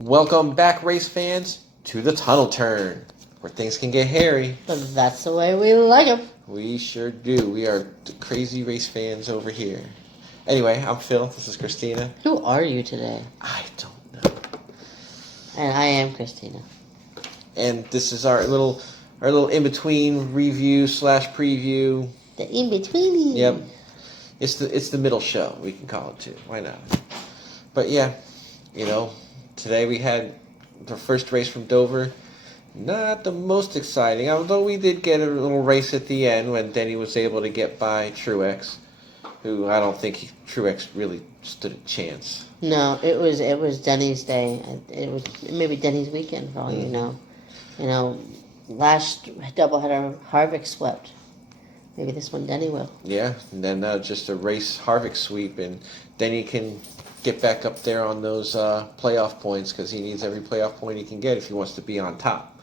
Welcome back, race fans, to the tunnel turn, where things can get hairy. But that's the way we like them. We sure do. We are the crazy race fans over here. Anyway, I'm Phil. This is Christina. Who are you today? I don't know. And I am Christina. And this is our little in-between review / preview. The in-between. Yep. It's the middle show, we can call it too. Why not? But yeah, today we had the first race from Dover. Not the most exciting, although we did get a little race at the end when Denny was able to get by Truex, who I don't think Truex really stood a chance. No, it was Denny's day. It was maybe Denny's weekend for all you know. Last doubleheader Harvick swept. Maybe this one Denny will. Yeah, and then just a race Harvick sweep, and Denny can get back up there on those playoff points because he needs every playoff point he can get if he wants to be on top.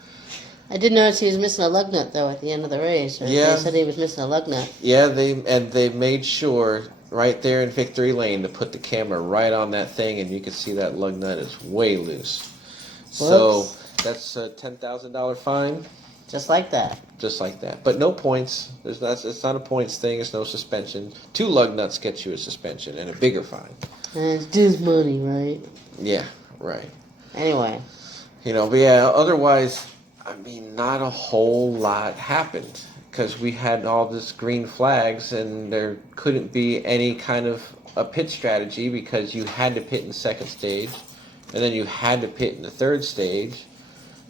I did notice he was missing a lug nut though at the end of the race. Yeah. They said he was missing a lug nut. Yeah, they made sure right there in victory lane to put the camera right on that thing, and you can see that lug nut is way loose. Whoops. So that's a $10,000 fine. Just like that. Just like that. But no points. It's not a points thing. It's no suspension. 2 lug nuts get you a suspension and a bigger fine. And it's just money, right? Yeah, right. Anyway. But yeah, otherwise, not a whole lot happened because we had all this green flags and there couldn't be any kind of a pit strategy because you had to pit in the second stage and then you had to pit in the third stage.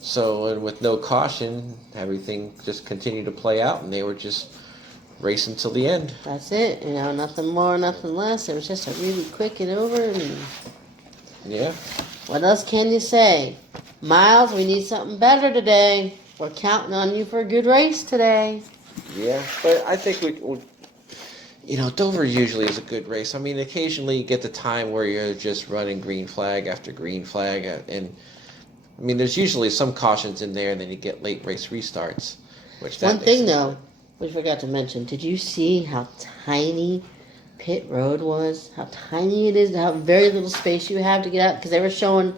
So, and with no caution, everything just continued to play out, and they were just racing till the end. That's it. Nothing more, nothing less. It was just a really quick and over. And yeah. What else can you say? Miles, we need something better today. We're counting on you for a good race today. Yeah, but I think Dover usually is a good race. Occasionally you get the time where you're just running green flag after green flag, and there's usually some cautions in there, and then you get late race restarts. One thing, though, we forgot to mention. Did you see how tiny pit road was? How tiny it is, how very little space you have to get out? Because they were showing,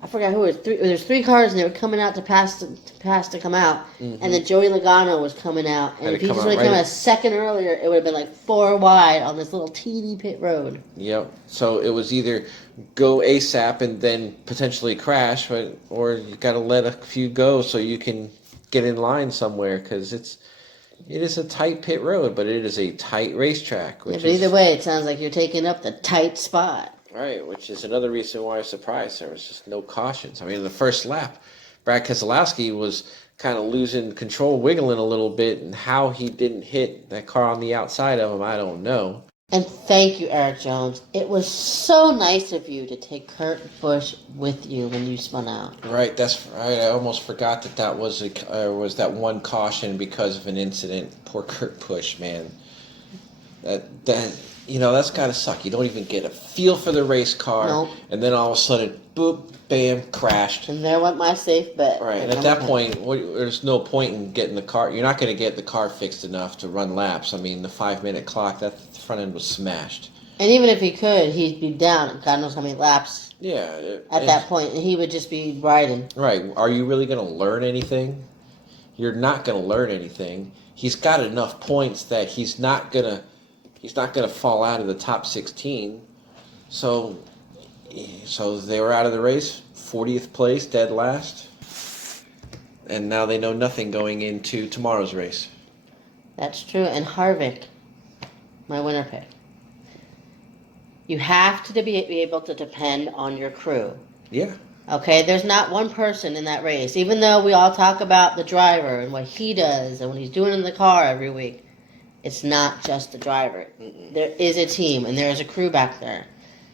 I forgot who it was. There's 3 cars, and they were coming out to pass to come out. Mm-hmm. And then Joey Logano was coming out. And if he just would have come a second earlier, it would have been like 4 wide on this little teeny pit road. Yep. So it was either go ASAP and then potentially crash, or you got to let a few go so you can get in line somewhere because it is a tight pit road, but it is a tight racetrack. But either way, it sounds like you're taking up the tight spot. Right, which is another reason why I was surprised. There was just no cautions. In the first lap, Brad Keselowski was kind of losing control, wiggling a little bit, and how he didn't hit that car on the outside of him, I don't know. And thank you, Eric Jones. It was so nice of you to take Kurt Busch with you when you spun out. Right, that's right. I almost forgot that was that one caution because of an incident. Poor Kurt Busch, man. That's got to suck. You don't even get a feel for the race car. Nope. And then all of a sudden, boop, bam, crashed. And there went my safe bet. Right, and at that point, there's no point in getting the car. You're not going to get the car fixed enough to run laps. The 5-minute clock, that front end was smashed. And even if he could, he'd be down God knows how many laps. Yeah. At that point, and he would just be riding. Right. Are you really going to learn anything? You're not going to learn anything. He's got enough points that he's not going to fall out of the top 16. So they were out of the race, 40th place, dead last. And now they know nothing going into tomorrow's race. That's true. And Harvick, my winner pick. You have to be able to depend on your crew. Yeah. Okay, there's not one person in that race. Even though we all talk about the driver and what he does and what he's doing in the car every week, it's not just the driver. Mm-mm. There is a team and there is a crew back there.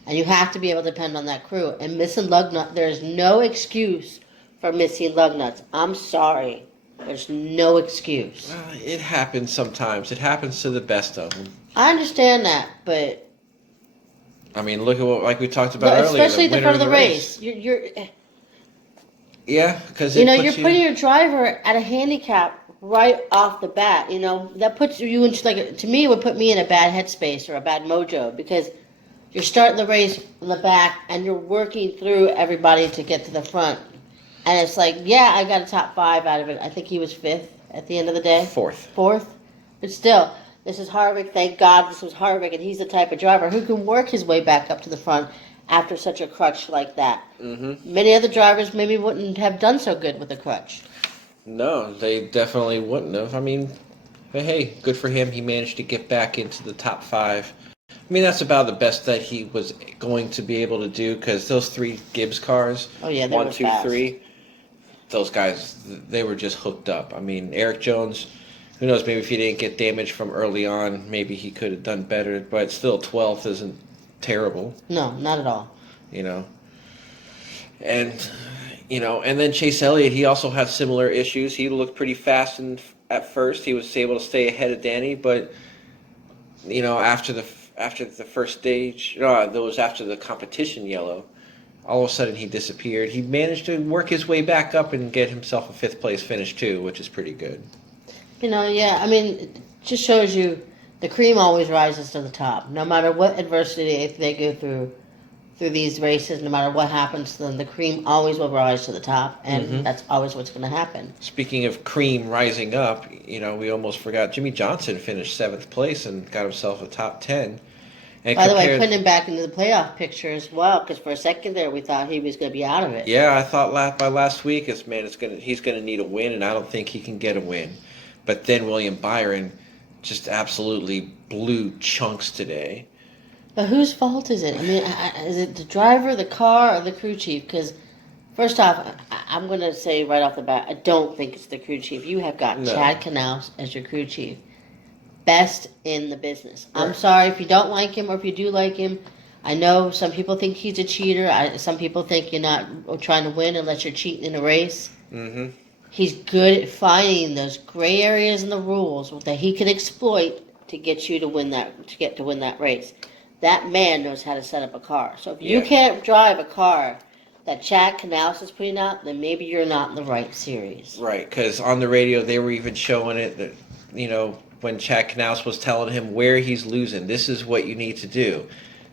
And you have to be able to depend on that crew. And missing lug nuts, there's no excuse for missing lug nuts. I'm sorry. There's no excuse. It happens sometimes. It happens to the best of them. I understand that, but... look at what, like we talked about earlier. Especially at the front of the race. You're yeah, because you're putting your driver at a handicap right off the bat. That puts you in to me, it would put me in a bad headspace or a bad mojo because you're starting the race from the back and you're working through everybody to get to the front. And it's like, yeah, I got a top 5 out of it. I think he was 5th at the end of the day. Fourth. 4th. But still, this is Harvick. Thank God this was Harvick, and he's the type of driver who can work his way back up to the front after such a crutch like that. Mm-hmm. Many other drivers maybe wouldn't have done so good with a crutch. No, they definitely wouldn't have. I mean, hey, good for him. He managed to get back into the top 5. I mean, that's about the best that he was going to be able to do because those 3 Gibbs cars, Oh yeah, they 1, were 2, fast. 3, those guys, they were just hooked up. I mean, Eric Jones, who knows, maybe if he didn't get damaged from early on, maybe he could have done better, but still 12th isn't terrible. No, not at all. And, and then Chase Elliott, he also had similar issues. He looked pretty fast at first. He was able to stay ahead of Denny, but, after the first stage, that was after the competition yellow, all of a sudden he disappeared. He managed to work his way back up and get himself a 5th place finish too, which is pretty good. Yeah, I mean, it just shows you the cream always rises to the top. No matter what adversity they go through these races, no matter what happens to them, the cream always will rise to the top, and that's always what's going to happen. Speaking of cream rising up, we almost forgot Jimmy Johnson finished 7th place and got himself a top 10. And By the way, putting him back into the playoff picture as well, because for a second there we thought he was going to be out of it. Yeah, I thought by last week, he's going to need a win, and I don't think he can get a win. But then William Byron just absolutely blew chunks today. But whose fault is it? I mean, is it the driver, the car, or the crew chief? Because first off, I'm going to say right off the bat, I don't think it's the crew chief. You have got Chad Knaus as your crew chief. Best in the business. Right. I'm sorry if you don't like him or if you do like him. I know some people think he's a cheater. Some people think you're not trying to win unless you're cheating in a race. Mm-hmm. He's good at finding those gray areas in the rules that he can exploit to get you to win that race. That man knows how to set up a car. So if you can't drive a car that Chad Knaus is putting out, then maybe you're not in the right series. Right, because on the radio they were even showing it that, when Chad Knaus was telling him where he's losing, this is what you need to do.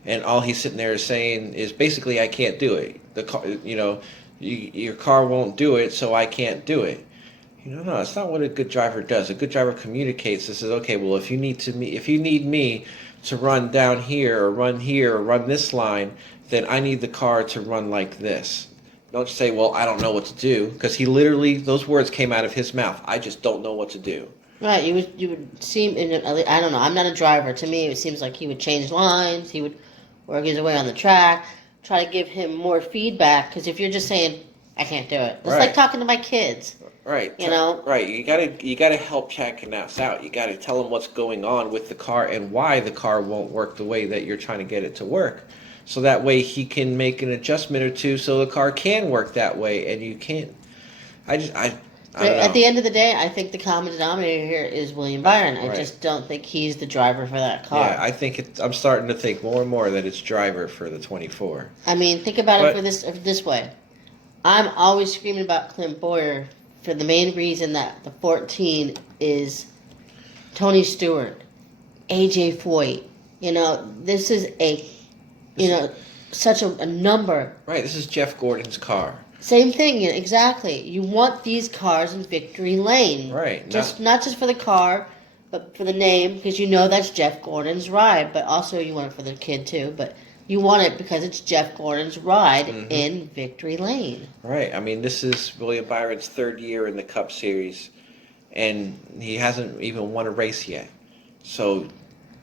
And all he's sitting there saying is basically, I can't do it. The car, your car won't do it, so I can't do it. No, that's not what a good driver does. A good driver communicates. This is okay. Well, if you need me to run down here or run this line, then I need the car to run like this. Don't say, well, I don't know what to do, because he literally, those words came out of his mouth. I just don't know what to do. Right, you would seem, I don't know, I'm not a driver. To me, it seems like he would change lines, he would work his way on the track, try to give him more feedback, because if you're just saying, I can't do it, it's like talking to my kids. Right. Right. You gotta help Chad Knaus out. You gotta tell him what's going on with the car and why the car won't work the way that you're trying to get it to work. So that way he can make an adjustment or two so the car can work that way, and you can't. I don't know. At the end of the day, I think the common denominator here is William Byron. I just don't think he's the driver for that car. Yeah, I think I'm starting to think more and more that it's driver for the 24. I mean, think about it this way. I'm always screaming about Clint Boyer for the main reason that the 14 is Tony Stewart, AJ Foyt. This is such a number. Right, this is Jeff Gordon's car. Same thing, exactly. You want these cars in victory lane. Right. Not just for the car, but for the name, because that's Jeff Gordon's ride. But also you want it for the kid too. But you want it because it's Jeff Gordon's ride in victory lane. Right. I mean, this is William Byron's 3rd year in the Cup Series, and he hasn't even won a race yet. So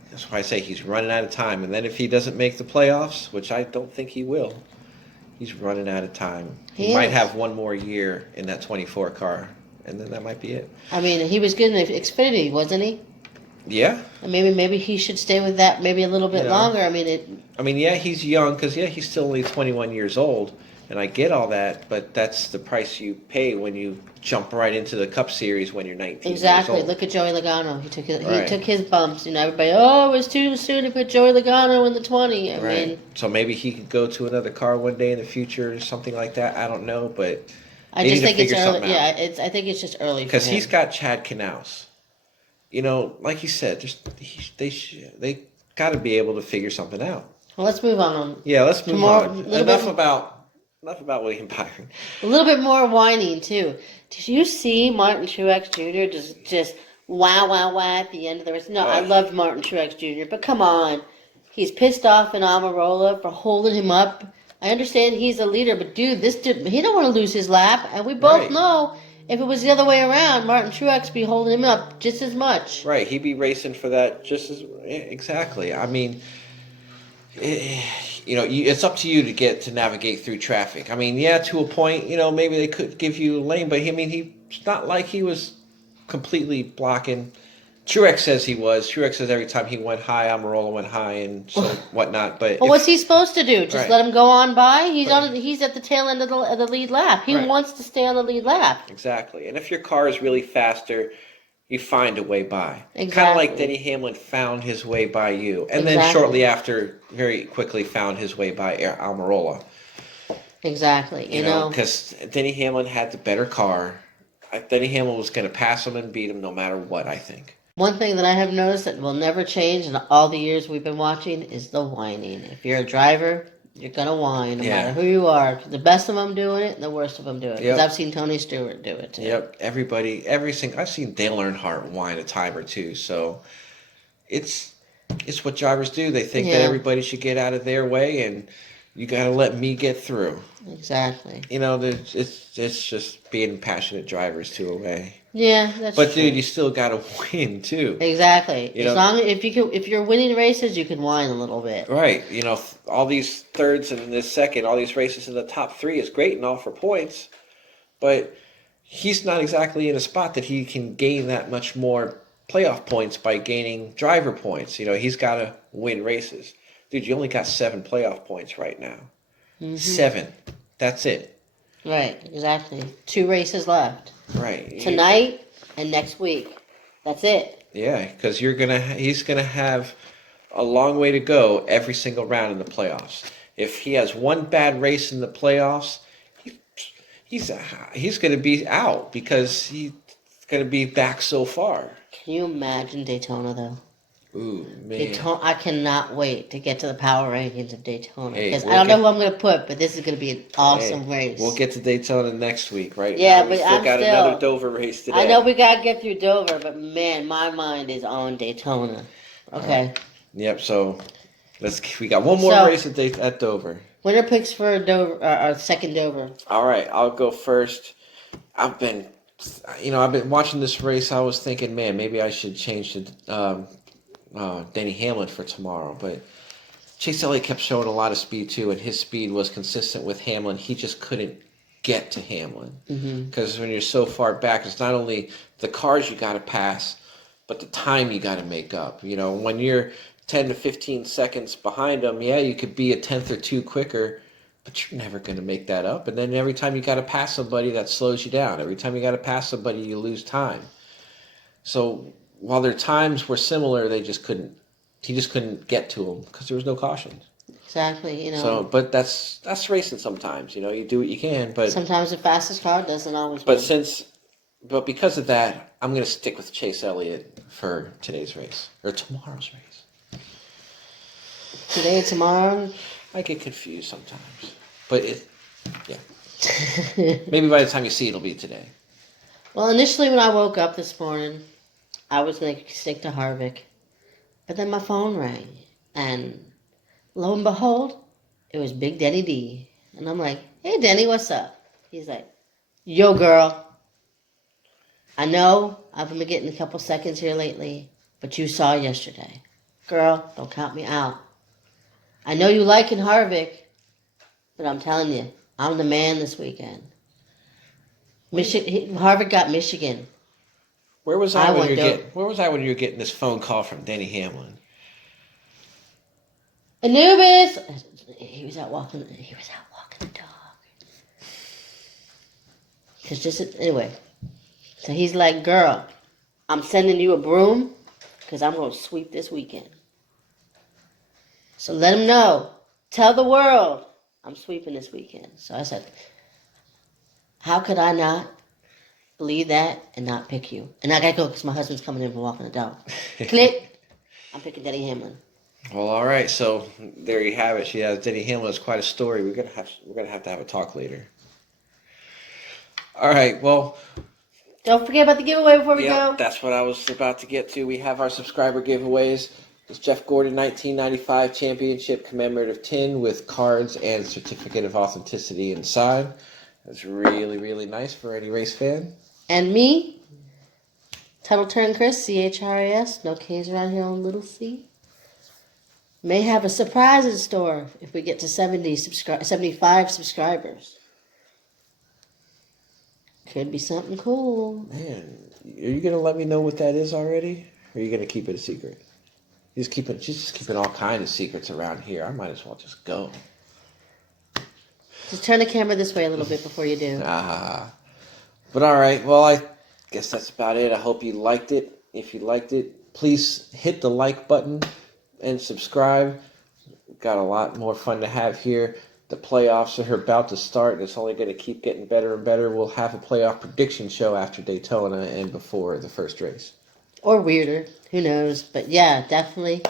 that's why I say he's running out of time. And then if he doesn't make the playoffs, which I don't think he will, he's running out of time. He might have one more year in that 24 car, and then that might be it. I mean, he was good in Xfinity, wasn't he? Yeah. And maybe he should stay with that maybe a little bit longer. I mean, yeah, he's young because he's still only 21 years old, and I get all that, but that's the price you pay when you jump right into the Cup Series when you're 19 Exactly. years old. Look at Joey Logano. He took his bumps. Everybody, it was too soon to put Joey Logano in the 20. I mean, so maybe he could go to another car one day in the future or something like that. I don't know, but I They just need to think it's figure early. something Yeah, out. I think it's just early for Because him. he's got Chad Knaus. You know, like you said, they got to be able to figure something out. Well, let's move on. Yeah, let's move Tomorrow, on. Enough about William Byron. a little bit more whining too. Did you see Martin Truex Jr. just wow wow wow at the end of the race? No, I Ugh. loved Martin Truex Jr. But come on, he's pissed off in Amarola for holding him up. I understand he's a leader, but dude, this dude, he don't want to lose his lap, and we both Right. know if it was the other way around, Martin Truex be holding him up just as much. Right, he'd be racing for that just as exactly. I mean, it's up to you to get to navigate through traffic. I mean, yeah, to a point, maybe they could give you a lane, but I mean, it's not like he was completely blocking. Truex says he was. Truex says every time he went high, Amarola went high, and so whatnot. But Well, what's he supposed to do? Just right, let him go on by? He's right, on. He's at the tail end of the lead lap. He right, wants to stay on the lead lap. exactly. And if your car is really faster, you find a way by. Kind of like Exactly. Denny Hamlin found his way by you, and then Exactly. shortly after, very quickly found his way by Almirola. Exactly. You know. Because Denny Hamlin had the better car. Denny Hamlin was going to pass him and beat him no matter what, I think. One thing that I have noticed that will never change in all the years we've been watching is the whining. If you're a driver, you're gonna whine no matter who you are. The best of them doing it, and the worst of them doing it. Because Yep. I've seen Tony Stewart do it too. Yep. I've seen Dale Earnhardt whine a time or two. So it's what drivers do. They think that Yeah. everybody should get out of their way, and you got to let me get through. Exactly. It's just being passionate drivers to a way. Yeah, that's But true. dude, you still got to win too. Exactly. You As know, long if you're winning races, you can whine a little bit. right? All these thirds and this second, all these races in the top three is great and all for points, but he's not exactly in a spot that he can gain that much more playoff points by gaining driver points. He's got to win races. Dude, you only got 7 playoff points right now. Mm-hmm. 7. That's it. Right. Exactly. 2 races left. Right. Tonight and next week. That's it. Yeah, because he's gonna have a long way to go every single round in the playoffs. If he has one bad race in the playoffs, he's gonna be out because he's gonna be back so far. Can you imagine Daytona though? Ooh, man. Daytona, I cannot wait to get to the power rankings of Daytona Hey, because we'll I don't know get- who I'm going to put, but this is going to be an awesome Hey, race. we'll get to Daytona next week, right? Yeah, now, we but still I'm got still- another Dover race today. I know we got to get through Dover, but man, my mind is on Daytona. Okay. Yep. So we got one more So- race at Dover. Winner picks for Dover, our second Dover. All right, I'll go first. I've been watching this race. I was thinking, man, maybe I should change to Denny Hamlin for tomorrow. But Chase Elliott kept showing a lot of speed too, and his speed was consistent with Hamlin. He just couldn't get to Hamlin because when you're so far back, it's not only the cars you got to pass, but the time you got to make up. When you're 10 to 15 seconds behind them, yeah, you could be a tenth or two quicker, but you're never going to make that up. And then every time you got to pass somebody, that slows you down. Every time you got to pass somebody, you lose time. So while their times were similar, he just couldn't get to them because there was no caution. Exactly, So, but that's racing sometimes. You do what you can, but sometimes the fastest car doesn't always win. But because of that, I'm going to stick with Chase Elliott for today's race or tomorrow's race. Today, tomorrow. I get confused sometimes, but maybe by the time you see it, it'll be today. Well, initially when I woke up this morning, I was going to stick to Harvick. But then my phone rang. And lo and behold, it was Big Denny D. And I'm like, hey, Denny, what's up? He's like, yo, girl. I know I've been getting a couple seconds here lately, but you saw yesterday. Girl, don't count me out. I know you liking Harvick, but I'm telling you, I'm the man this weekend. Harvick got Michigan. Where was I when went you were getting this phone call from Denny Hamlin? Anubis! He was out walking the dog. Anyway, so he's like, girl, I'm sending you a broom because I'm going to sweep this weekend. So let him know. Tell the world I'm sweeping this weekend. So I said, How could I not believe that and not pick you? And I gotta go because my husband's coming in from walking the dog. Click. I'm picking Denny Hamlin. Well, all right. So there you have it. She has Denny Hamlin. It's quite a story. We're gonna have to have a talk later. All right. Well, Don't forget about the giveaway before we yeah, go. that's what I was about to get to. We have our subscriber giveaways. It's Jeff Gordon 1995 Championship Commemorative Tin with cards and certificate of authenticity inside. That's really, really nice for any race fan. And me, Tuttle Turn Chris, CHRAS, no K's around here on little C. May have a surprise in store if we get to 75 subscribers. Could be something cool. Man, are you gonna let me know what that is already? Or are you gonna keep it a secret? She's just keeping all kinds of secrets around here. I might as well just go. Just turn the camera this way a little bit before you do. But all right, well, I guess that's about it. I hope you liked it. If you liked it, please hit the like button and subscribe. We've got a lot more fun to have here. The playoffs are about to start, and it's only going to keep getting better and better. We'll have a playoff prediction show after Daytona and before the first race. Or weirder. Who knows? But yeah, definitely.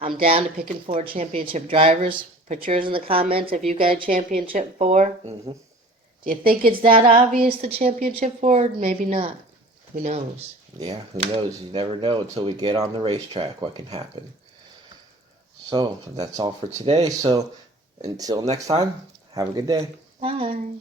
I'm down to picking 4 championship drivers. Put yours in the comments if you got a championship 4. Mm-hmm. Do you think it's that obvious, the championship 4? Maybe not. Who knows? Yeah, who knows? You never know until we get on the racetrack what can happen. So that's all for today. So until next time, have a good day. Bye.